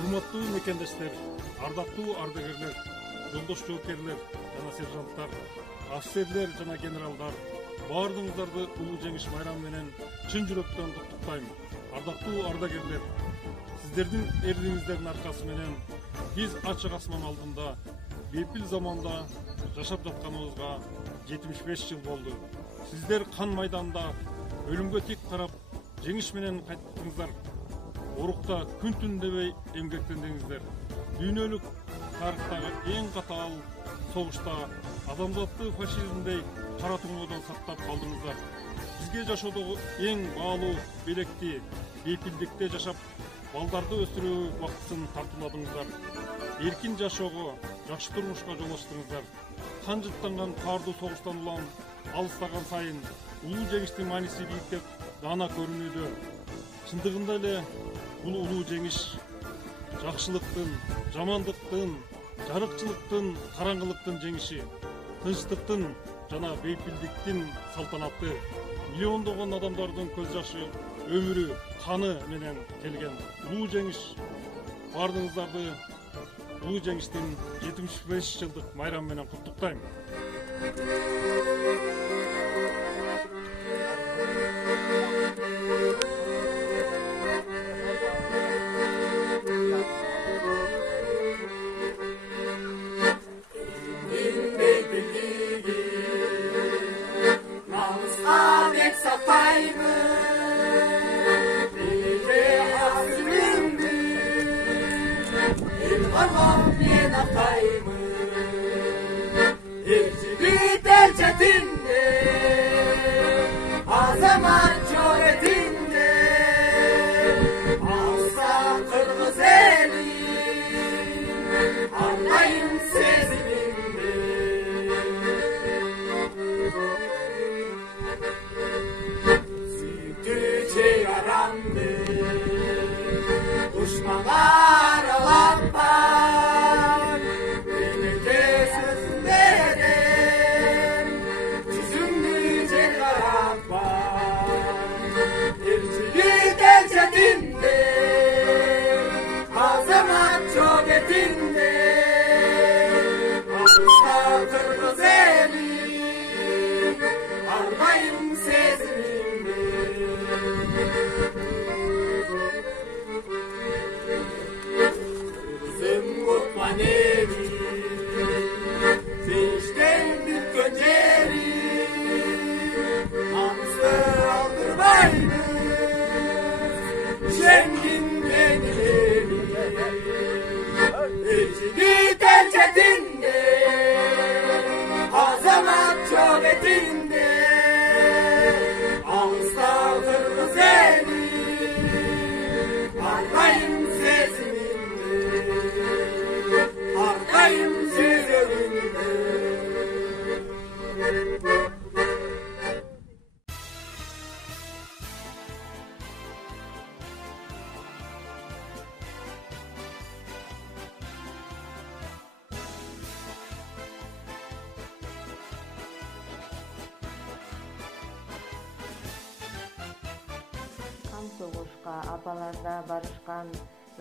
Урматтуу мекендештер, ардактуу ардагерлер, жолдош жоокерлер жана сержанттар, офицерлер жана генералдар, баардыгыңыздарды улуу жеңиш майрамы менен чын жүрөктөн куттуктайм. Ардактуу ардагерлер, сиздердин эрдигиңиздердин аркасы менен биз ачык асман алдында бейпил заманда жашап жатканыбызга 75 жыл болду. Сиздер кан майданда өлүмгө тик карап жеңиш менен кайттыңыздар. Орукта күн түн дебей эмгектендиңиздер. Дүйнөлүк тарыхтагы эң катаал согушта адамзатты фашизмдей кара туңоодон сактап калдыңыздар. Бизге жашоодогу эң баалуу белекти бейпилдикте жашап, балдарды өстүрүү бактысын тартууладыңыздар. Эркин жашоого, жакшы турмушка жол ачтыңыздар. Қан жыттанган каардуу согуштан улам алыстаган сайын улуу жеңиштин мааниси бийиктеп даана көрүнүүдө. Чындыгында эле бул улуу жеңиш жакшылыктын, жамандыктын, жарыкчылыктын, караңгылыктын жеңиши, тынчтыктын жана бейпилдиктин салтанаты, миллиондогон адамдардын көз жашы, өмүрү, каны менен келген улуу жеңиш. Бардыгыңыздарды улуу жеңиштин 75 жылдык майрамы менен куттуктайм. Azamat çoğretinde Alsa kırgız eli Anlayın seziminde Sütüce yarandı Düşmanlar alatlar Birlikte sözündeler Çizimli cegarat var Elçilik elçetinde Azamat çoğetinde Alışta kırgız eli Armayın seziminde Kızım kutman evi Seçten bir gönderi Namuslu aldırmayınız Şengin beni evi Elçilik elçetinde Azamat çoğetinde Ağızda kırgız eli Armayın seziminde Armayın seziminde Кам согушка апаларда барышкан,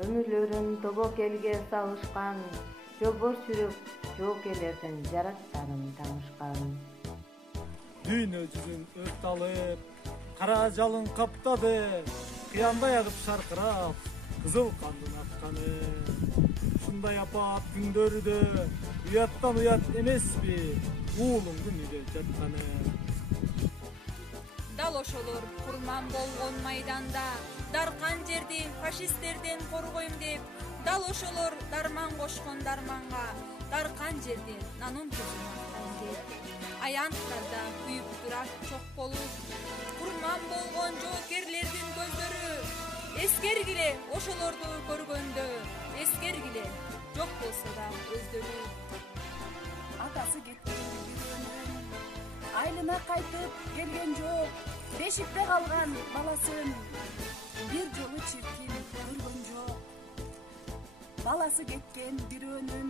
өмүрлөрүн тобок элге салышкан, жолбош жүрөк жоокерлердин жараттарын таанышкан. Дүйнө жүзүн өрт алып, кара жалын каптады, кыяндай агып шаркырап, кызыл кандын акканы. Ушундай апаат күндөрүдө уяттан уят эмеспи, уулуңдун үйдө жатканы. Дал ошолор курман болгон майданда, даркан жерди фашисттерден коргойм деп, дал ошолор дарман кошкон дарманга, даркан жерди нанын тузун деп. Аянттарда күйүп турат чок болуп, курман болгон жоокерлердин көздөрү. Эскергиле ошолорду көргөндө, эскергиле жок болсо да өздөрү. Атасы кеткен бирөөнүн айылына кайтып келген жок, бешикте калган баласын бир жолу чиркин көргөн жок. Баласы кеткен бирөөнүн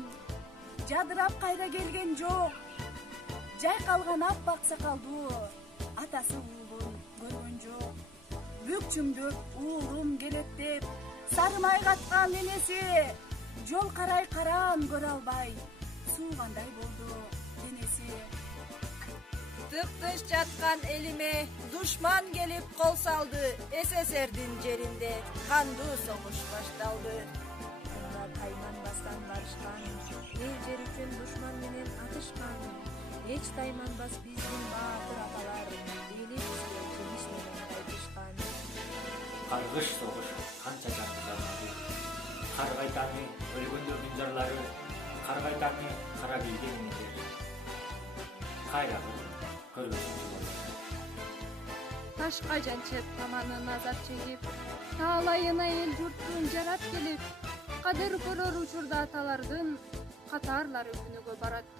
жадырап кайра келген жок. Жайкалган аппак сакалдуу атасы уулун көргөн жок. Бүкчүмдөп уулум келет деп Сарымай каткан энеси жол карай караан көрө албай суугандай болду денеси. Тыптыш жаткан элиме душман келип кол салды. СССРдин жеринде кандуу согуш башталды. Анда тайманбастан барышкан, эл жер үчүн душман менен атышкан. Эч тайманбас биздин баатыр аталар, элибизге жеңиш менен кайтышкан. Каргыш согуш канча жанды жармады. Каргайтаны өлгөндөрдүн жарлары, каргайтаны кара кийген эмелер. Кайра көргөзүн болду. Ташка жанчып таманын азап чегип, таалайына эл журттун жарат келип, кадыр көрөр учурда аталардын катарлары күнүгө барат.